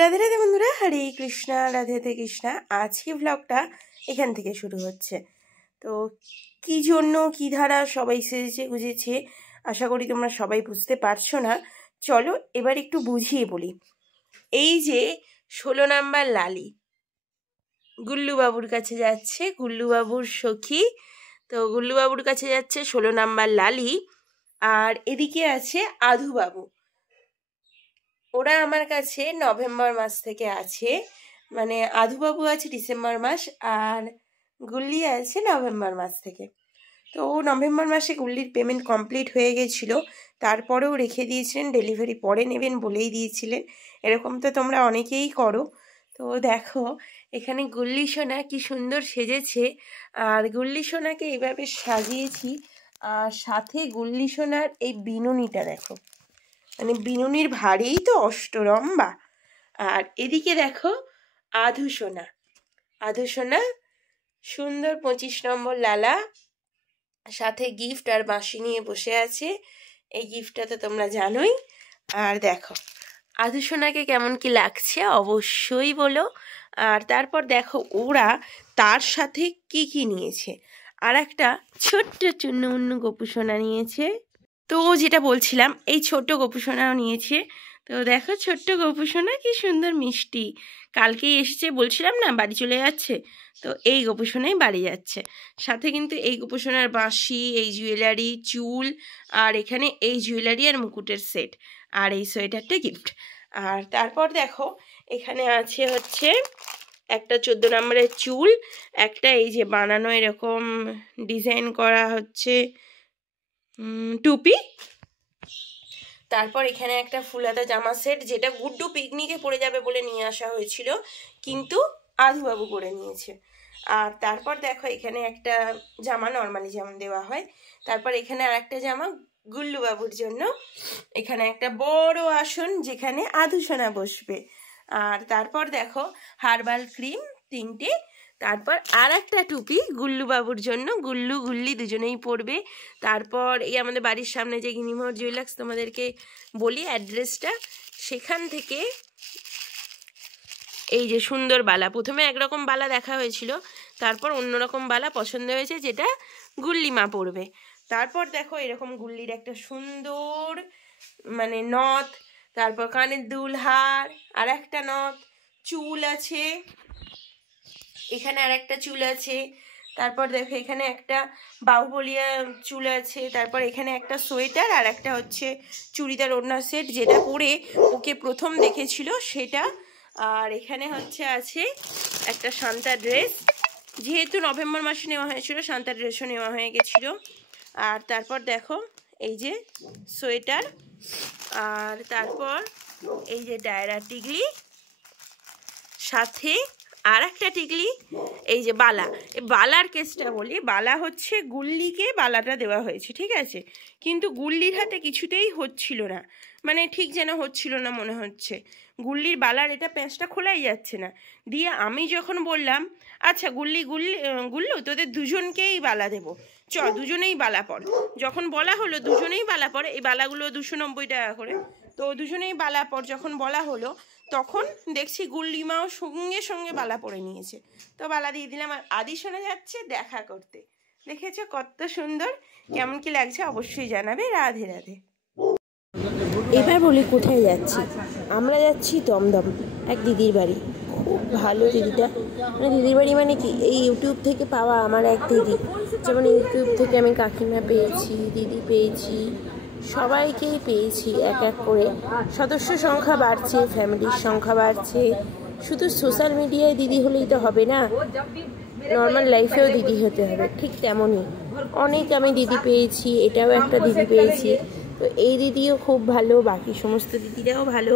রাধে রাধে বন্ধুরা, হরে কৃষ্ণা, রাধে রাধে কৃষ্ণা। আজকে ব্লগটা এখান থেকে শুরু হচ্ছে। তো কি জন্য কি ধারা সবাই সেজেছে গুজেছে, আশা করি তোমরা সবাই বুঝতে পারছো না। চলো এবার একটু বুঝিয়ে বলি। এই যে 16 নাম্বার লালি গুল্লুবাবুর কাছে যাচ্ছে, গুল্লুবাবুর সখী। তো গুল্লুবাবুর কাছে যাচ্ছে 16 নাম্বার লালি, আর এদিকে আছে আধুবাবু। ওরা আমার কাছে নভেম্বর মাস থেকে আছে, মানে আধুবাবু আছে ডিসেম্বর মাস আর গুল্লি আছে নভেম্বর মাস থেকে। তো নভেম্বর মাসে গুল্লির পেমেন্ট কমপ্লিট হয়ে গেছিলো, তারপরেও রেখে দিয়েছিলেন, ডেলিভারি পরে নেবেন বলেই দিয়েছিলেন। এরকম তো তোমরা অনেকেই করো। তো দেখো এখানে গুল্লি সোনা কি সুন্দর সেজেছে, আর গুল্লি সোনাকে এইভাবে সাজিয়েছি। আর সাথে গুল্লি সোনার এই বিনুনিটা দেখো, মানে বিনুনির ভারেই তো অষ্টরম্বা। আর এদিকে দেখো আধু সোনা, আধু সোনা সুন্দর 25 নম্বর লালা, সাথে গিফট আর বাঁশি নিয়ে বসে আছে। এই গিফটটা তো তোমরা জানোই। আর দেখো আধু সোনাকে কেমন কি লাগছে অবশ্যই বলো। আর তারপর দেখো ওরা তার সাথে কি কি নিয়েছে, আর একটা ছোট্ট চুন্ন মুন্নু গোপু সোনা নিয়েছে। তো যেটা বলছিলাম, এই ছোট্ট গোপু সোনাও নিয়েছে। তো দেখো ছোট্ট গোপু সোনা কি সুন্দর মিষ্টি, কালকেই এসেছে বলছিলাম না বাড়ি চলে যাচ্ছে। তো এই গোপু সোনাই বাড়ি যাচ্ছে। সাথে কিন্তু এই গোপু সোনার বাঁশি, এই জুয়েলারি, চুল, আর এখানে এই জুয়েলারি আর মুকুটের সেট, আর এই সোয়েটারটা গিফট। আর তারপর দেখো এখানে আছে হচ্ছে একটা 14 নম্বরের চুল, একটা এই যে বানানো এরকম ডিজাইন করা হচ্ছে টুপি, তারপর এখানে একটা ফুলাতা জামা সেট, যেটা গুড্ডু পিকনিকে পড়ে যাবে বলে নিয়ে আসা হয়েছিল, কিন্তু আধুবাবু করে নিয়েছে। আর তারপর দেখো এখানে একটা জামা নর্মালি যেমন দেওয়া হয়, তারপর এখানে আর একটা জামা গুল্লুবাবুর জন্য, এখানে একটা বড় আসন যেখানে আধু সোনা বসবে। আর তারপর দেখো হার্বাল ক্রিম 3টে, তারপর আর একটা টুপি গুল্লুবাবুর জন্য, গুল্লু গুল্লি দুজনেই পরবে। তারপর এই আমাদের বাড়ির সামনে যে গিনিমোহর জুয়েলার্স, তোমাদেরকে বলি অ্যাড্রেসটা, সেখান থেকে এই যে সুন্দর বালা, প্রথমে একরকম বালা দেখা হয়েছিল, তারপর অন্যরকম বালা পছন্দ হয়েছে যেটা গুল্লিমা পরবে। তারপর দেখো এরকম গুল্লির একটা সুন্দর মানে নথ, তারপর কানের দুল, হার, আর একটা নথ, চুল আছে এখানে, আর একটা চুল আছে। তারপর দেখো এখানে একটা বাহুবলিয়া চুল আছে। তারপর এখানে একটা সোয়েটার আর একটা হচ্ছে চুড়িদার ওড়না সেট, যেটা পরে ওকে প্রথম দেখেছিল সেটা। আর এখানে হচ্ছে আছে একটা সান্তা ড্রেস, যেহেতু নভেম্বর মাসে নেওয়া হয়েছিল সান্তা ড্রেসও নেওয়া হয়ে গেছিলো। আর তারপর দেখো এই যে সোয়েটার, আর তারপর এই যে ডায়রা টিকলি, সাথে আর একটা টিকলি, এই যে বালা। এই বালার কেসটা বলি, বালা হচ্ছে গুল্লিকে বালাটা দেওয়া হয়েছে, ঠিক আছে, কিন্তু গুল্লির হাতে কিছুতেই হচ্ছিল না, মানে ঠিক যেন হচ্ছিল না মনে হচ্ছে। গুল্লির বালার এটা প্যাঁচটা খোলাই যাচ্ছে না। দিয়ে আমি যখন বললাম আচ্ছা গুল্লু তোদের দুজনকেই বালা দেবো, চ দুজনেই বালা পর, যখন বলা হলো দুজনেই বালা পর, এই বালাগুলো 290 টাকা করে, তো দুজনেই বালা পর যখন বলা হলো, তখন দেখছি গুল্লিমাও সঙ্গে সঙ্গে বালা পরে নিয়েছে। তো বালা দিয়ে দিলাম। আর আদি শোনা যাচ্ছে দেখা করতে, দেখেছো কত সুন্দর, কেমন কি লাগছে অবশ্যই জানাবে। রাধে রাধে। এবার বলি কোথায় যাচ্ছি। আমরা যাচ্ছি দমদম এক দিদির বাড়ি, খুব ভালো দিদিটা, মানে দিদির বাড়ি মানে কি, এই ইউটিউব থেকে পাওয়া আমার এক দিদি। যেমন ইউটিউব থেকে আমি কাকিমা পেয়েছি, দিদি পেয়েছি, সবাইকেই পেয়েছি এক এক করে। সদস্য সংখ্যা বাড়ছে, ফ্যামিলির সংখ্যা বাড়ছে। শুধু সোশ্যাল মিডিয়ায় দিদি হলেই তো হবে না, নর্মাল লাইফেও দিদি হতে হবে, ঠিক তেমনই অনেক আমি দিদি পেয়েছি। এটাও একটা দিদি পেয়েছি, তো এই দিদিও খুব ভালো, বাকি সমস্ত দিদিরাও ভালো,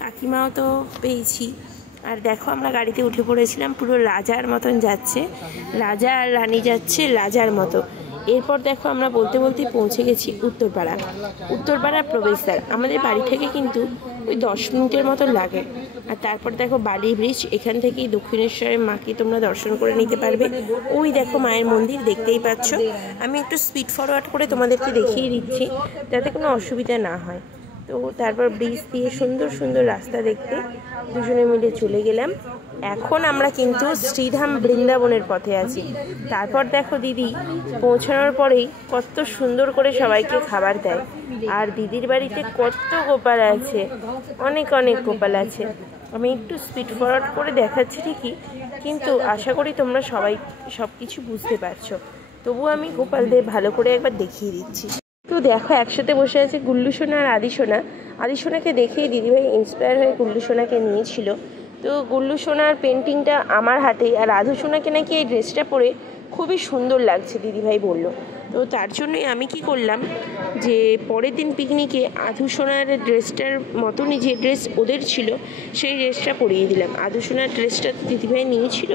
কাকিমাও তো পেয়েছি। আর দেখো আমরা গাড়িতে উঠে পড়েছিলাম, পুরো রাজার মতন যাচ্ছে, রাজা আর রানী যাচ্ছে রাজার মতো। এরপর দেখো আমরা বলতে বলতে পৌঁছে গেছি উত্তরপাড়ার প্রবেশদ্বার। আমাদের বাড়ি থেকে কিন্তু ওই 10 মিনিটের মতো লাগে। আর তারপর দেখো বালি ব্রিজ, এখান থেকেই দক্ষিণেশ্বরের মাকে তোমরা দর্শন করে নিতে পারবে। ওই দেখো মায়ের মন্দির দেখতেই পাচ্ছ। আমি একটু স্পিড ফরওয়ার্ড করে তোমাদেরকে দেখিয়ে দিচ্ছি যাতে কোনো অসুবিধা না হয়। তো তারপর ব্রিজ দিয়ে সুন্দর সুন্দর রাস্তা দেখতে দুজনে মিলে চলে গেলাম। এখন আমরা কিন্তু শ্রীধাম বৃন্দাবনের পথে আছি। তারপর দেখো দিদি পৌঁছানোর পরেই কত সুন্দর করে সবাইকে খাবার দেয়। আর দিদির বাড়িতে কত গোপাল আছে, অনেক অনেক গোপাল আছে। আমি একটু স্পিড ফরওয়ার্ড করে দেখাচ্ছি ঠিকই, কিন্তু আশা করি তোমরা সবাই সব কিছু বুঝতে পারছো। তবু আমি গোপালদের ভালো করে একবার দেখিয়ে দিচ্ছি। তো দেখো একসাথে বসে আছে গুল্লু সোনা আর আদি সোনা। আদি সোনাকে দেখেই দিদিভাই ইন্সপায়ার হয়ে গুল্লু সোনাকে নিয়েছিল। তো গুল্লু সোনার পেন্টিংটা আমার হাতে, আর আধু সোনাকে নাকি এই ড্রেসটা পরে খুবই সুন্দর লাগছে দিদিভাই বলল। তো তার জন্যই আমি কি করলাম যে পরের দিন পিকনিকে আধু সোনার ড্রেসটার মতনই যে ড্রেস ওদের ছিল সেই ড্রেসটা পরিয়ে দিলাম। আধু সোনার ড্রেসটা দিদিভাই নিয়েছিল,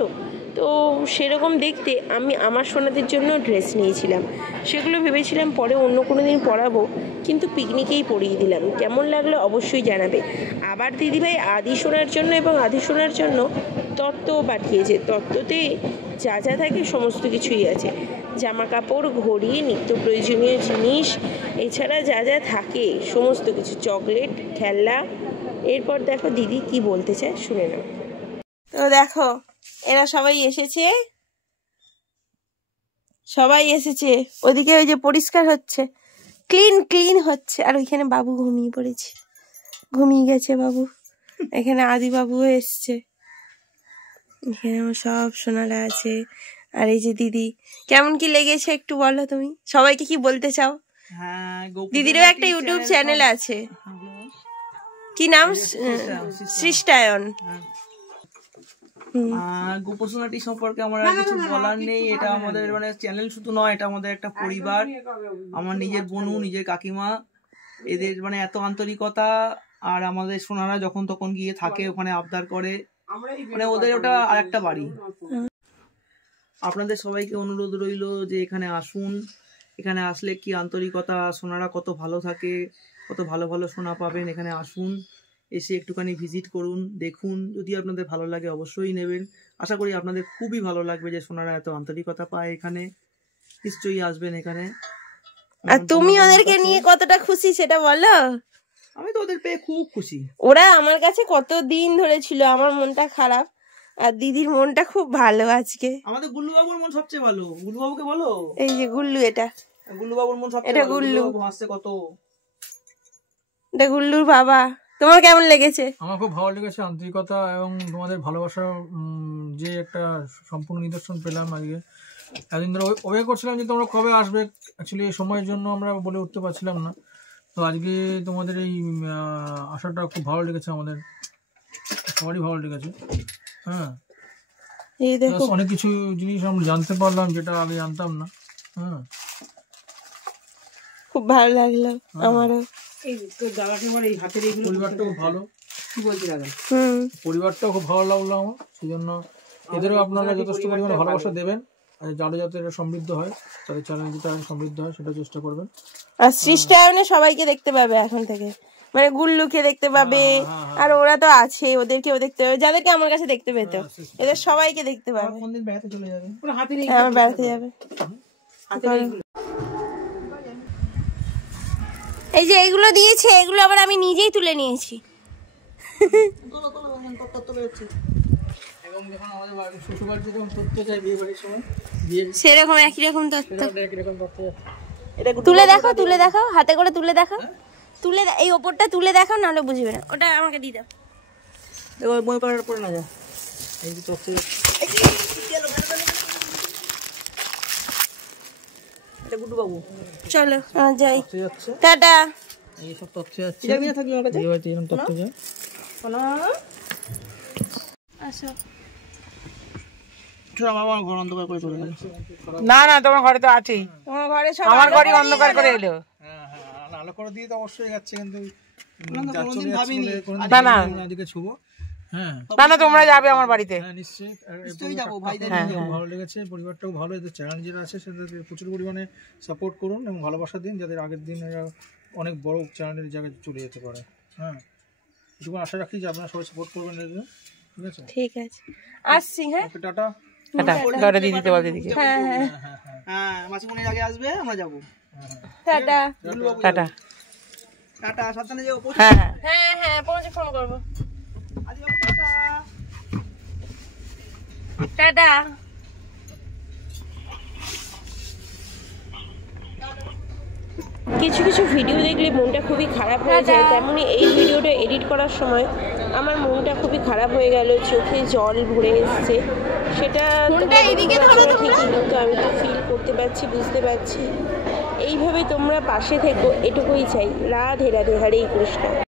তো সেরকম দেখতে আমি আমার সোনাদের জন্য ড্রেস নিয়েছিলাম। সেগুলো ভেবেছিলাম পরে অন্য কোনো দিন পরাবো, কিন্তু পিকনিকেই পরিয়ে দিলাম। কেমন লাগলো অবশ্যই জানাবে। আবার দিদিভাই আদি সোনার জন্য এবং আধি সোনার জন্য তত্ত্বও পাঠিয়েছে। তত্ত্বতে যা যা থাকে সমস্ত কিছুই আছে, জামা কাপড়, ঘড়ি, নিত্য প্রয়োজনীয় জিনিস, এছাড়া যা যা থাকে সমস্ত কিছু, চকলেট, খেলনা। এরপর দেখো দিদি কি বলতে চায় শুনে নাও। তো দেখো এরা সবাই এসেছে, সবাই এসেছে। ওদিকে ওই যে পরিষ্কার হচ্ছে, ক্লিন হচ্ছে। আর ওইখানে বাবু ঘুমিয়ে পড়েছে, ঘুমিয়ে গেছে বাবু। এখানে আদি বাবুও এসছে, এখানে আমার সব সোনারা আছে। আর এই যে দিদি, কেমন কি লেগেছে একটু বলো তুমি, সবাইকে কি বলতে চাও? দিদিরও একটা ইউটিউব চ্যানেল আছে, কি নাম? সৃষ্টায়ন। গোপসোনাটি সম্পর্কে আমার আর কিছু বলার নেই। এটা আমাদের মানে চ্যানেল শুধু নয়, এটা আমাদের একটা পরিবার। আমার নিজের বোনু, নিজের কাকিমা, এদের মানে এত আন্তরিকতা। আর আমাদের সোনারা যখন তখন গিয়ে থাকে ওখানে, আবদার করে, মানে ওদের ওটা আর একটা বাড়ি। আপনাদের সবাইকে অনুরোধ রইল যে এখানে আসুন। এখানে আসলে কি আন্তরিকতা, সোনারা কত ভালো থাকে, কত ভালো ভালো সোনা পাবেন। এখানে আসুন, এসে একটুখানি ভিজিট করুন, দেখুন। যদি আপনাদের ভালো লাগে অবশ্যই নেবেন। আশা করি আপনাদের খুবই ভালো লাগবে যে সোনারা এত আন্তরিকতা পায় এখানে। নিশ্চয়ই আসবেন এখানে। আর তুমি ওদেরকে নিয়ে কতটা খুশি সেটা বলো। আমি তো ওদের পেয়ে খুব খুশি। ওরা আমার কাছে কত দিন ধরে ছিল, আমার মনটা খারাপ, আর দিদির মনটা খুব ভালো আজকে। আমাদের গুল্লু বাবুর মন সবচেয়ে ভালো। গুল্লু বাবুকে বলো, এই যে গুল্লু, এটা গুল্লু বাবুর মন সবচেয়ে এটা ভালো। গুল্লু হাসছে কত। এটা গুল্লুর বাবা। তোমার কেমন লেগেছে? আমার খুব ভালো লেগেছে, আন্তরিকতা এবং তোমাদের ভালোবাসার যে একটা সম্পূর্ণ নিদর্শন পেলাম আজকে। এতদিন ধরে ওয়েট করছিলাম যে তোমরা কবে আসবে, অ্যাকচুয়ালি এই সময়ের জন্য আমরা বলে উঠতে পারছিলাম না। তো আজকে তোমাদের এই আশাটা খুব ভালো লেগেছে, আমাদের সবারই ভালো লেগেছে। হ্যাঁ, এই দেখো অনেক কিছু জিনিস আমরা জানতে পারলাম যেটা আগে জানতাম না। হ্যাঁ, খুব ভালো লাগলো আমারও। পরিবারটাও ভালো, পরিবারটাও খুব ভালো লাগলো আমার। সেই জন্য এদেরও আপনারা যথেষ্ট পরিমাণে ভালোবাসা দেবেন, যাতে এটা সমৃদ্ধ হয়, তাদের চ্যানেল যেটা সমৃদ্ধ হয় সেটা চেষ্টা করবেন। আর সৃষ্টায়নে সবাইকে দেখতে পাবে এখন থেকে, মানে গুল্লুকে দেখতে পাবে, আর ওরা তো আছে, ওদেরকেও দেখতে পাবে, যাদেরকে আমার কাছে দেখতে পেত, এদের সবাইকে দেখতে পাবে। কোনদিন বেড়াতে চলে যাবে? আমার বেড়াতে যাবে। এই যে এগুলো দিয়েছে, এগুলো আবার আমি নিজেই তুলে নিয়েছি। সেরকম একই রকম তথ্য তুলে দেখো, তুলে দেখো, হাতে করে তুলে দেখো, তুলে এই ওপরটা তুলে দেখো, নাহলে বুঝবে না। ওটা আমাকে দিয়ে দাও। বই পড়ার পরে না যা, এই যে তথ্য এটা গুড্ডু বাবু। চলো যাই, টাটা। এই সব তথ্য আছে, এটা নিয়ে থাকলে আমাকে এই বাড়িতে এরকম তথ্য যায় না। আসো। আমার ঘর অন্ধকার করে চলে গেল। না না, তোমার ঘরে তো আছেই, তোমার ঘরে সব আমার ঘরে অন্ধকার করে এলো। হ্যাঁ হ্যাঁ, আলো করে দিয়ে তো অবশ্যই যাচ্ছে, কিন্তু কোনোদিন ভাবিনি না না এদিকে ছুবো। হ্যাঁ না না, তোমরা যাবে আমার বাড়িতে। হ্যাঁ নিশ্চয়ই যাবো ভাইদের। ভালো লেগেছে, পরিবারটাও ভালো, এদের চ্যানেল যেটা আছে সেটাকে প্রচুর পরিমাণে সাপোর্ট করুন এবং ভালোবাসা দিন, যাদের আগের দিন এরা অনেক বড় চ্যানেলের জায়গায় চলে যেতে পারে। হ্যাঁ, এটুকু আশা রাখি যে আপনারা সবাই সাপোর্ট করবেন এদের। ঠিক আছে, ঠিক আছে, আসছি। হ্যাঁ, টাটা। টাটা দিয়ে দিতে পারবে দিকে। হ্যাঁ হ্যাঁ হ্যাঁ, মাসিমণির আগে আসবে, আমরা যাবো। Tata tata. টাটা, সাবধানে যেও। হ্যাঁ হ্যাঁ হ্যাঁ হ্যাঁ পৌঁছে ফোন করবো। আদি বাবু টাটা। টাটা। কিছু কিছু ভিডিও দেখলে মনটা খুবই খারাপ হয়ে যায়, তেমনি এই ভিডিওটা এডিট করার সময় আমার মনটা খুবই খারাপ হয়ে গেল, চোখে জল ভরে এসছে। সেটা তোমরা ঠিকই, কিন্তু আমি তো ফিল করতে পারছি, বুঝতে পারছি। এইভাবে তোমরা পাশে থেকো, এটুকুই চাই। রাধে রাধে, হরে কৃষ্ণ।